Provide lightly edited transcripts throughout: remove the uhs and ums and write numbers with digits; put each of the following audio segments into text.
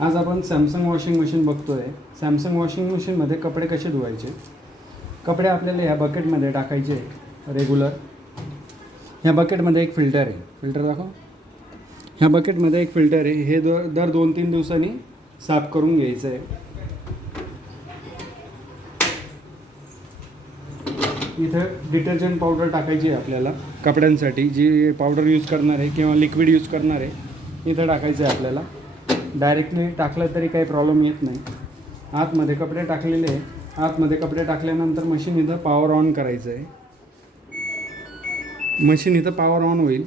आज आपण Samsung washing machine बघतोय। सॅमसंग वॉशिंग मशीनमध्ये कपडे कसे धुवायचे। कपडे आपल्याला ह्या बकेटमध्ये टाकायचे रेग्युलर। ह्या बकेटमध्ये एक फिल्टर आहे, फिल्टर दाखव। ह्या बकेटमध्ये एक फिल्टर आहे, हे दर 2-3 दिवसांनी साफ करून घ्यायचं आहे। इथं डिटर्जंट पावडर टाकायची आहे आपल्याला कपड्यांसाठी, जी पावडर यूज करणार आहे किंवा लिक्विड यूज करणार आहे इथं टाकायचं आहे आपल्याला। डायरेक्टली टाकलं तरी काही प्रॉब्लेम येत नाही। आतमध्ये कपडे टाकलेले आहे, आतमध्ये कपडे टाकल्यानंतर मशीन इथं पॉवर ऑन करायचं आहे। मशीन इथं पॉवर ऑन होईल।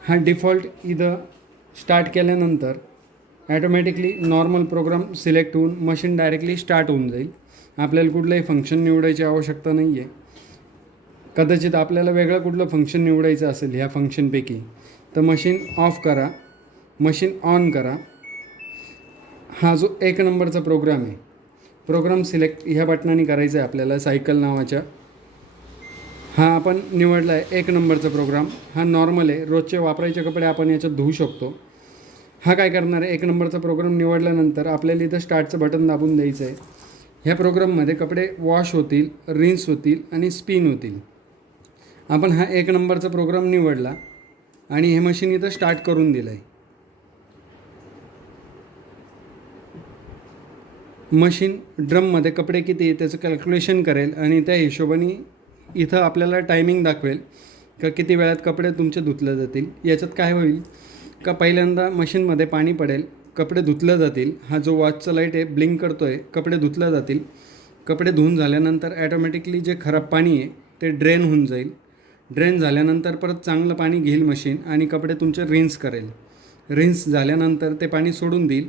हा डिफॉल्ट इथं स्टार्ट केल्यानंतर ॲटोमॅटिकली नॉर्मल प्रोग्राम सिलेक्ट होऊन मशीन डायरेक्टली स्टार्ट होऊन जाईल। आपल्याला कुठलंही फंक्शन निवडायची आवश्यकता नाही आहे। कदाचित आपल्याला वेगळं कुठलं फंक्शन निवडायचं असेल ह्या फंक्शनपैकी, तर मशीन ऑफ करा, मशीन ऑन करा। हा जो 1 नंबरचा प्रोग्राम आहे, प्रोग्राम सिलेक्ट ह्या बटनाने करायचा आहे आपल्याला, सायकल नावाच्या। हा आपण निवडला आहे 1 नंबरचा प्रोग्राम। हा नॉर्मल आहे, रोजचे वापरायचे कपडे आपण याच्यात धुवू शकतो। हा काय करणार आहे, 1 नंबरचा प्रोग्राम निवडल्यानंतर आपल्याला इथं स्टार्टचं बटन दाबून द्यायचं आहे। ह्या प्रोग्राममध्ये कपडे वॉश होतील, रिन्स होतील आणि स्पिन होतील। आपण हा 1 नंबरचा प्रोग्राम निवडला आणि हे मशीन इथं स्टार्ट करून दिलं आहे। मशीन ड्रममध्ये कपडे किती आहे त्याचं कॅल्क्युलेशन करेल आणि त्या हिशोबाने इथं आपल्याला टायमिंग दाखवेल का किती वेळात कपडे तुमचे धुतले जातील। याच्यात काय होईल का पहिल्यांदा मशीनमध्ये पाणी पडेल, कपडे धुतले जातील। हा जो वॉचचा लाईट आहे ब्लिंक करतो आहे, कपडे धुतले जातील। कपडे धुवून झाल्यानंतर ॲटोमॅटिकली जे खराब पाणी आहे ते ड्रेन होऊन जाईल। ड्रेन झाल्यानंतर परत चांगलं पाणी घेईल मशीन आणि कपडे तुमचे रिन्स करेल। रिन्स झाल्यानंतर ते पाणी सोडून देईल,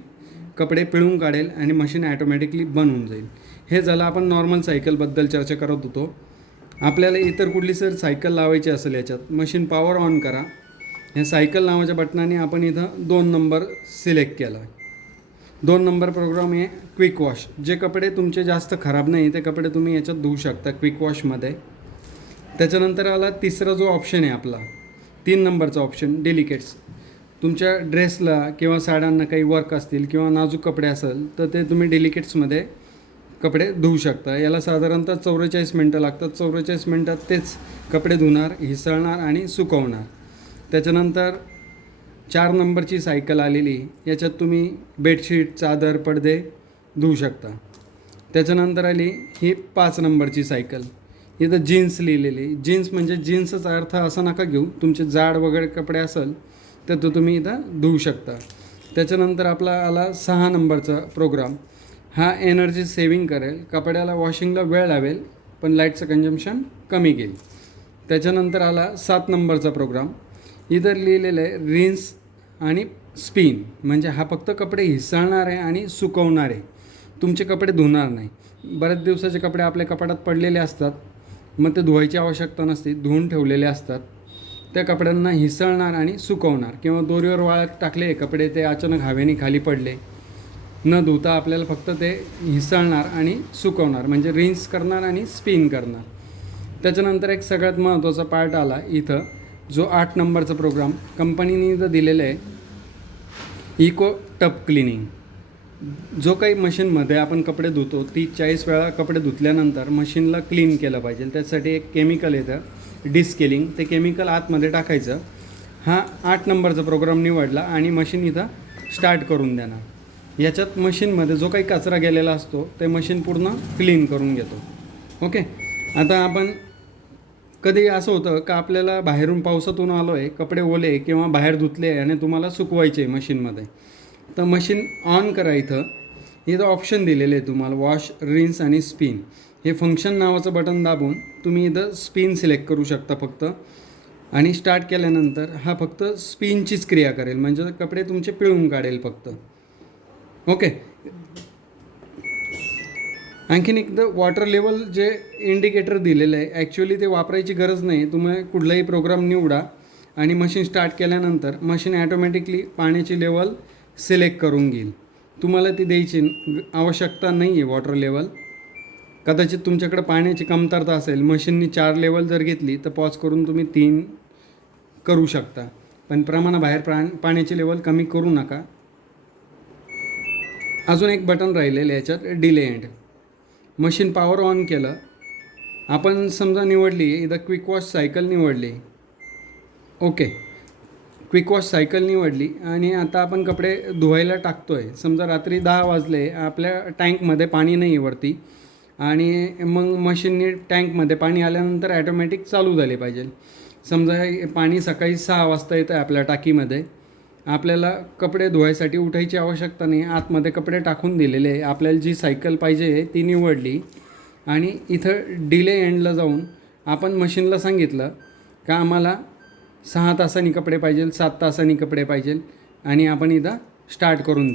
कपडे पिळून काढेल आणि मशीन ॲटोमॅटिकली बंद होऊन जाईल। हे झालं आपण नॉर्मल सायकलबद्दल चर्चा करत होतो। आपल्याला इतर कुठली सायकल लावायची असेल याच्यात, मशीन पॉवर ऑन करा। ह्या सायकल नावाच्या बटनाने आपण इथं 2 नंबर सिलेक्ट केला। 2 नंबर प्रोग्राम आहे क्विक वॉश। जे कपडे तुमचे जास्त खराब नाही ते कपडे तुम्ही याच्यात धुवू शकता क्विक वॉशमध्ये। त्याच्यानंतर आला तिसरा जो ऑप्शन आहे आपला 3 नंबरचा ऑप्शन डेलिकेट्स। तुमच्या ड्रेसला किंवा साड्यांना काही वर्क असतील किंवा नाजूक कपडे असेल तर ते तुम्ही डेलिकेट्समध्ये कपडे धुवू शकता। याला साधारणतः 44 मिनटं लागतात। 44 मिनटात तेच कपडे धुणार, हिसळणार आणि सुकवणार। त्याच्यानंतर 4 नंबरची सायकल आलेली, याच्यात तुम्ही बेडशीट, चादर, पडदे धुवू शकता। त्याच्यानंतर आली ही 5 नंबरची सायकल। इथं जीन्स लिहिलेली, जीन्स म्हणजे जीन्सचा अर्थ असा नका घेऊ, तुमचे जाड वगैरे कपडे असेल तर तो तुम्ही इथं धुवू शकता। त्याच्यानंतर आपला आला 6 नंबरचा प्रोग्राम। हा एनर्जी सेविंग करेल, कपड्याला वॉशिंगला वेळ लावेल पण लाईटचं कंझम्पशन कमी घेईल। त्याच्यानंतर आला 7 नंबरचा प्रोग्राम। इथं लिहिलेलं आहे रिन्स आणि स्पिन, म्हणजे हा फक्त कपडे हिसळणार आहे आणि सुकवणार आहे, तुमचे कपडे धुणार नाही। बरेच दिवसाचे कपडे आपल्या कपाटात पडलेले असतात, मग ते धुवायची आवश्यकता नसते, धुवून ठेवलेले असतात। त्या कपड्यांना हिसळणार आणि सुकवणार, किंवा दोरीवर वाळत टाकले कपडे, ते अचानक हवेने खाली पडले, न धुता आपल्याला फक्त ते हिसळणार आणि सुकवणार, म्हणजे रिन्स करणार आणि स्पिन करणार। त्याच्यानंतर एक सगळ्यात महत्त्वाचा पार्ट आला इथं, जो 8 नंबरचा प्रोग्राम कंपनीने इथं दिलेलं आहे इको टब क्लिनिंग। जो काही मशीनमध्ये आपण कपडे धुतो 30-40 वेळा कपडे धुतल्यानंतर मशीनला क्लीन केलं पाहिजे। त्यासाठी एक केमिकल येतं डिस्केलिंग, ते केमिकल आतमध्ये टाकायचं। हा 8 नंबरचा प्रोग्राम निवडला आणि मशीन इथं स्टार्ट करून देणार। याच्यात मशीनमध्ये जो काही कचरा गेलेला असतो ते मशीन पूर्ण क्लीन करून घेतो। ओके, आता आपण कधी असं होतं का आपल्याला बाहेरून पावसातून आलो आहे, कपडे ओले किंवा बाहेर धुतले आणि तुम्हाला सुकवायचे आहे मशीनमध्ये, तर मशीन ऑन करा। इथं ऑप्शन दिलेले आहे तुम्हाला वॉश, रिन्स आणि स्पिन। हे फंक्शन नावाचं बटन दाबून तुम्ही इथं स्पिन सिलेक्ट करू शकता फक्त, आणि स्टार्ट केल्यानंतर हा फक्त स्पिनचीच क्रिया करेल, म्हणजे कपडे तुमचे पिळून काढेल फक्त। ओके, आणखीन एकदा वॉटर लेवल जे इंडिकेटर दिलेलं आहे, ॲक्च्युली ते वापरायची गरज नाही। तुम्ही कुठलाही प्रोग्राम निवडा आणि मशीन स्टार्ट केल्यानंतर मशीन ॲटोमॅटिकली पाण्याची लेवल सिलेक्ट करून घेईल। तुम्हाला ती द्यायची आवश्यकता नाही आहे वॉटर लेवल। कदाचित तुमच्याकडे पाण्याची कमतरता असेल, मशीननी 4 लेवल जर घेतली तर पॉज करून तुम्ही 3 करू शकता, पण प्रमाणाबाहेर पाण्याची लेवल कमी करू नका। अजून एक बटन राहिलेलं आहे याच्यात, delay end. Machine power on केलं, आपण समजा निवडली इथं क्विक वॉश सायकल निवडली. ओके, क्विक वॉश सायकल निवडली आणि आता आपण कपडे धुवायला टाकतो आहे. समजा रात्री 10 वाजले, आपल्या टँकमध्ये पाणी नाही आहे वरती, आणि मग मशीनने टँकमध्ये पाणी आल्यानंतर ॲटोमॅटिक चालू झाले पाहिजे. समजा पाणी सकाळी 6 वाजता येतं आहे आपल्या टाकीमध्ये, आपल्याला कपडे धुवायसाठी उठायची आवश्यकता नाही, आतमध्ये कपडे टाकून दिलेले आहे. आपल्याला जी सायकल पाहिजे ती निवडली आणि इथं डिले एंडला जाऊन आपण मशीनला सांगितलं का आम्हाला 6 तासांनी कपडे पाहिजे, 7 तासांनी कपडे पाहिजे, आणि आपण इथं स्टार्ट करून